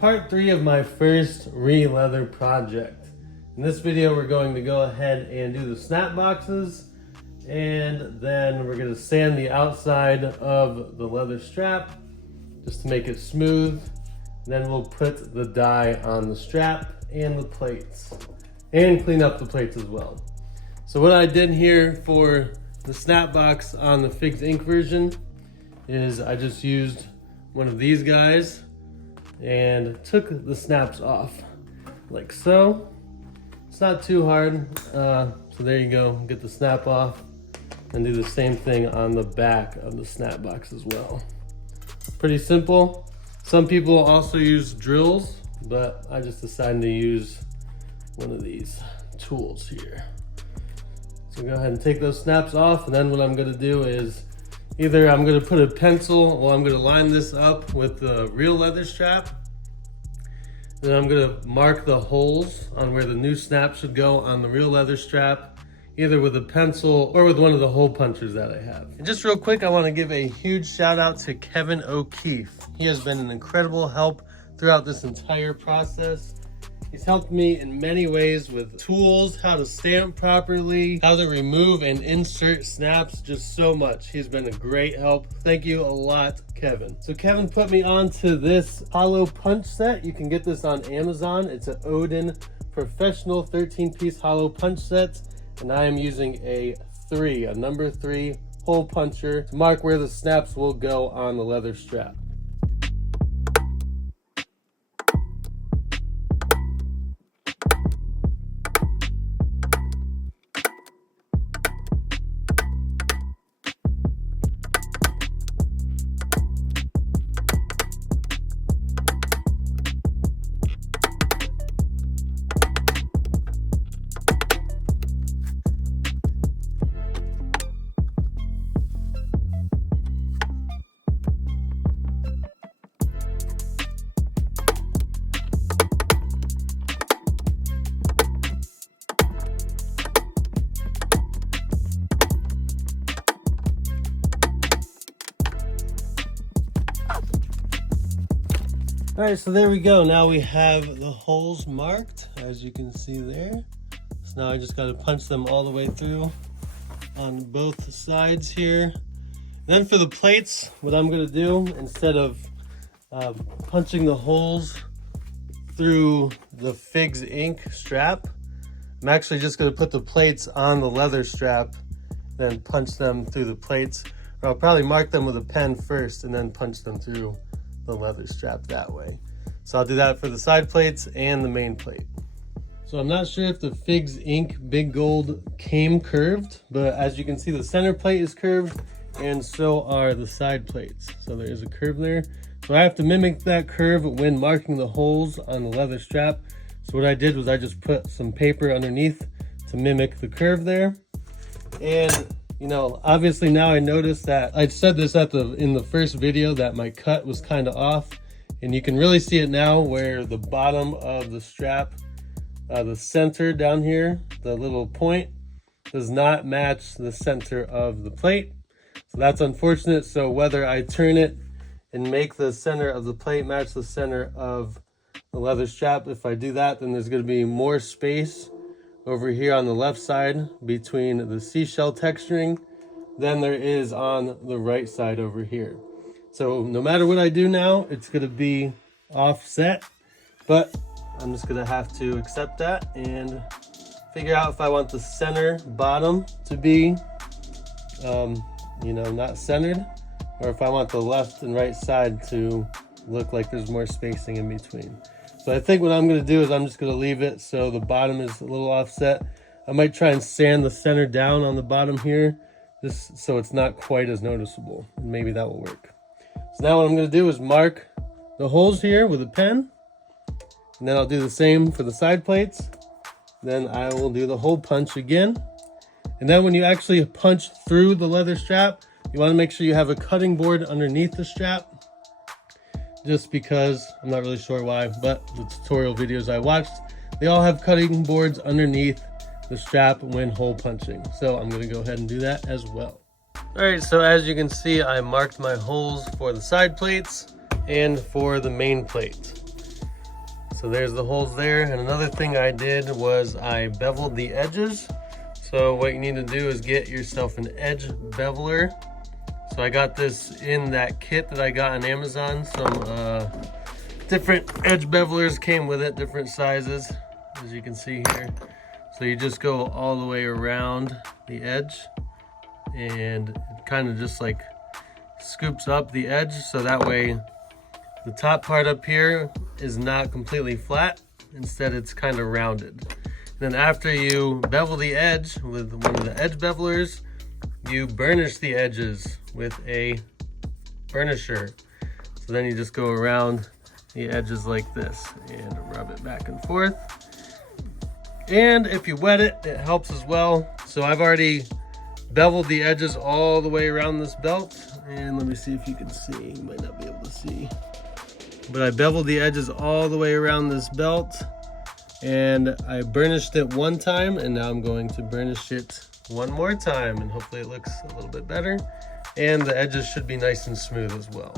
part 3 of my first releather project. In this video, we're going to go ahead and do the snap boxes, and then we're going to sand the outside of the leather strap just to make it smooth. Then we'll put the dye on the strap and the plates, and clean up the plates as well. So what I did here for the snap box on the Jcfigz ink version is I just used one of these guys and took the snaps off like so. It's not too hard, so there you go, get the snap off, and do the same thing on the back of the snap box as well. Pretty simple. Some people also use drills, but I just decided to use one of these tools here. So go ahead and take those snaps off, and then what I'm going to do is either I'm going to put a pencil, or I'm going to line this up with the real leather strap. Then I'm going to mark the holes on where the new snap should go on the real leather strap, either with a pencil or with one of the hole punchers that I have. And just real quick, I want to give a huge shout out to Kevin O'Keefe. He has been an incredible help throughout this entire process. He's helped me in many ways with tools, how to stamp properly, how to remove and insert snaps, just so much. He's been a great help. Thank you a lot, Kevin. So Kevin put me onto this hollow punch set. You can get this on Amazon. It's an Odin professional 13-piece hollow punch set. And I am using a number 3 hole puncher to mark where the snaps will go on the leather strap. All right, so there we go. Now we have the holes marked, as you can see there. So now I just got to punch them all the way through on both sides here. Then for the plates, what I'm going to do, instead of punching the holes through the Jcfigz ink strap, I'm actually just going to put the plates on the leather strap, then punch them through the plates. Or I'll probably mark them with a pen first and then punch them through the leather strap that way. So I'll do that for the side plates and the main plate. So I'm not sure if the Jcfigz ink Big Gold came curved, but as you can see, the center plate is curved and so are the side plates. So there is a curve there. So I have to mimic that curve when marking the holes on the leather strap. So what I did was I just put some paper underneath to mimic the curve there. And you know, obviously now I noticed that I said this in the first video that my cut was kind of off, and you can really see it now where the bottom of the strap, the center down here, the little point, does not match the center of the plate. So that's unfortunate. So whether I turn it and make the center of the plate match the center of the leather strap, if I do that, then there's going to be more space over here on the left side between the seashell texturing than there is on the right side over here. So no matter what I do now, it's going to be offset, but I'm just going to have to accept that and figure out if I want the center bottom to be you know, not centered, or if I want the left and right side to look like there's more spacing in between. So I think what I'm going to do is I'm just going to leave it so the bottom is a little offset. I might try and sand the center down on the bottom here, just so it's not quite as noticeable. Maybe that will work. So now what I'm going to do is mark the holes here with a pen, and then I'll do the same for the side plates. Then I will do the hole punch again. And then when you actually punch through the leather strap, you want to make sure you have a cutting board underneath the strap. Just because, I'm not really sure why, but the tutorial videos I watched, they all have cutting boards underneath the strap when hole punching. So I'm going to go ahead and do that as well. All right, so as you can see, I marked my holes for the side plates and for the main plate. So there's the holes there. And another thing I did was I beveled the edges. So what you need to do is get yourself an edge beveler. So I got this in that kit that I got on Amazon. Some different edge bevelers came with it, different sizes, as you can see here. So you just go all the way around the edge, and it kind of just like scoops up the edge, so that way the top part up here is not completely flat. Instead, it's kind of rounded. And then after you bevel the edge with one of the edge bevelers, you burnish the edges with a burnisher. So then you just go around the edges like this and rub it back and forth. And if you wet it, it helps as well. So I've already beveled the edges all the way around this belt. And let me see if you can see. You might not be able to see. But I beveled the edges all the way around this belt. And I burnished it one time, and now I'm going to burnish it one more time, and hopefully it looks a little bit better. And the edges should be nice and smooth as well.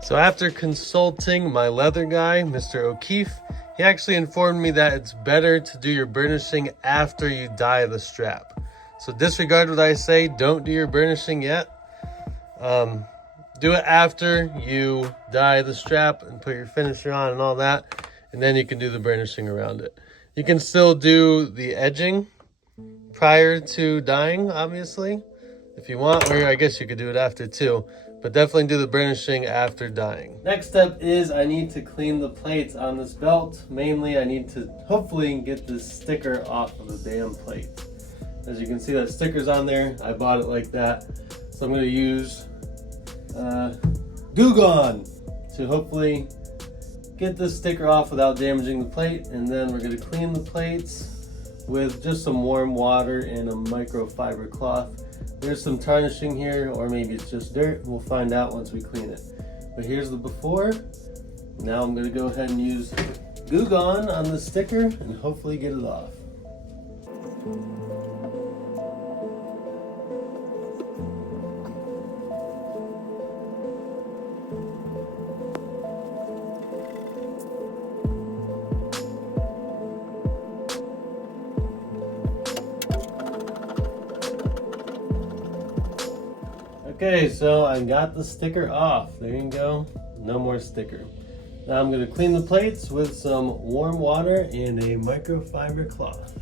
So after consulting my leather guy, Mr. O'Keefe, he actually informed me that it's better to do your burnishing after you dye the strap. So disregard what I say, don't do your burnishing yet. Do it after you dye the strap and put your finisher on and all that, and then you can do the burnishing around it. You can still do the edging prior to dyeing, obviously, if you want, or I guess you could do it after too, but definitely do the burnishing after dyeing. Next step is I need to clean the plates on this belt. Mainly I need to hopefully get this sticker off of the damn plate. As you can see, that sticker's on there. I bought it like that. So I'm going to use Goo Gone to hopefully get this sticker off without damaging the plate. And then we're going to clean the plates with just some warm water and a microfiber cloth. There's some tarnishing here, or maybe it's just dirt. We'll find out once we clean it. But here's the before. Now I'm going to go ahead and use Goo Gone on the sticker and hopefully get it off. Okay, so I got the sticker off. There you go. No more sticker. Now I'm going to clean the plates with some warm water and a microfiber cloth.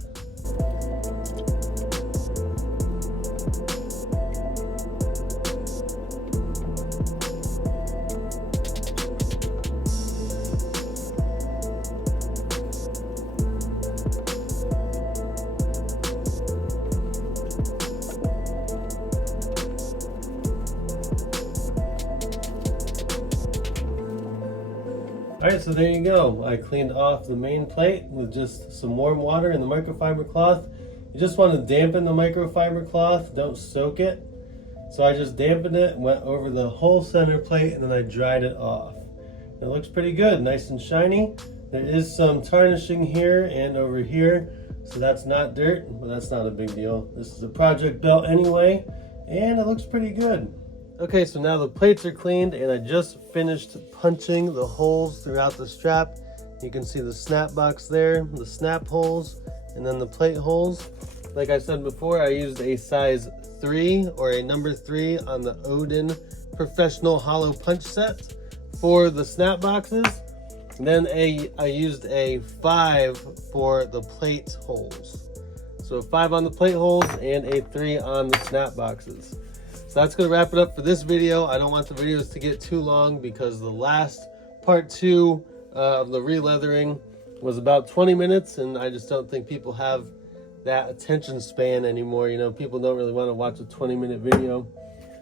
Alright, so there you go. I cleaned off the main plate with just some warm water and the microfiber cloth. You just want to dampen the microfiber cloth, don't soak it. So I just dampened it, went over the whole center plate, and then I dried it off. It looks pretty good, nice and shiny. There is some tarnishing here and over here, so that's not dirt, but that's not a big deal. This is a project belt anyway, and it looks pretty good. Okay, so now the plates are cleaned, and I just finished punching the holes throughout the strap. You can see the snap box there, the snap holes, and then the plate holes. Like I said before, I used a size 3 or a number 3 on the Odin Professional Hollow Punch Set for the snap boxes. And then I used a 5 for the plate holes. So a 5 on the plate holes and a 3 on the snap boxes. So that's going to wrap it up for this video. I don't want the videos to get too long because the last part 2 of the releathering was about 20 minutes, and I just don't think people have that attention span anymore. You know, people don't really want to watch a 20-minute video.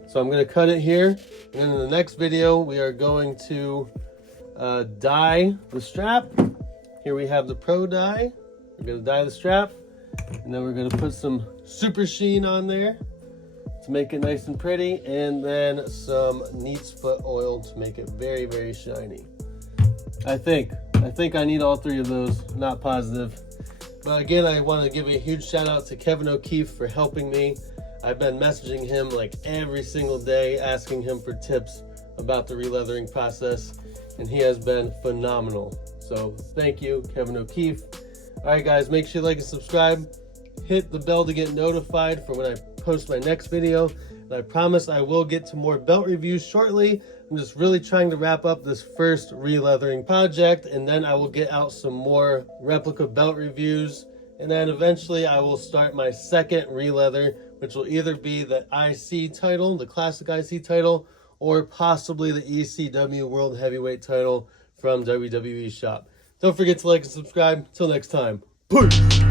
So I'm going to cut it here, and then in the next video we are going to dye the strap. Here we have the Pro dye. We're going to dye the strap, and then we're going to put some Super Sheen on there to make it nice and pretty, and then some Neat's Foot oil to make it very, very shiny. I think I need all 3 of those, not positive. But again, I want to give a huge shout out to Kevin O'Keefe for helping me. I've been messaging him like every single day, asking him for tips about the releathering process, and he has been phenomenal. So thank you, Kevin O'Keefe. All right, guys, make sure you like and subscribe. Hit the bell to get notified for when I post my next video. And I promise I will get to more belt reviews shortly. I'm just really trying to wrap up this first releathering project, and then I will get out some more replica belt reviews. And then eventually I will start my second releather, which will either be the IC title, the classic IC title, or possibly the ECW World Heavyweight title from WWE Shop. Don't forget to like and subscribe. Till next time. Peace!